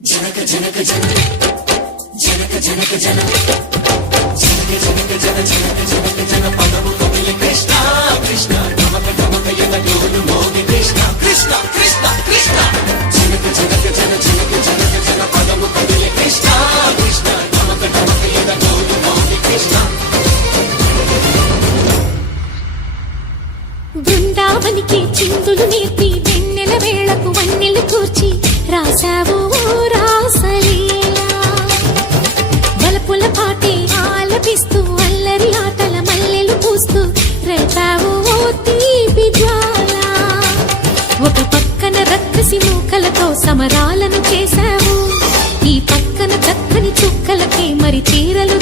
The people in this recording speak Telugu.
జనక జనక జన జనక జనక జన జనక జనక జన జనక జనక జన పదము కవియ కృష్ణ కృష్ణ నమక నమక యన గోలు మోగి కృష్ణ కృష్ణ కృష్ణ కృష్ణ జనక జనక జన జనక జనక జన పదము కవియ కృష్ణ కృష్ణ నమక నమక యన గోలు మోగి కృష్ణ బృందావనికి చిందులు నేర్పి వెన్నెల వేళకు వన్నెలు కూర్చి రాసావు రాసలీలా బలపుల పాటే ఆలపిస్తూ అల్లరి ఆటల మల్లెలు పూస్తూ రేపావు తీపి జ్వాల ఒక పక్కన రక్కసి మూకలతో సమరాలను చేశావు ఈ పక్కన చక్కని చుక్కలకే మరి చీరలు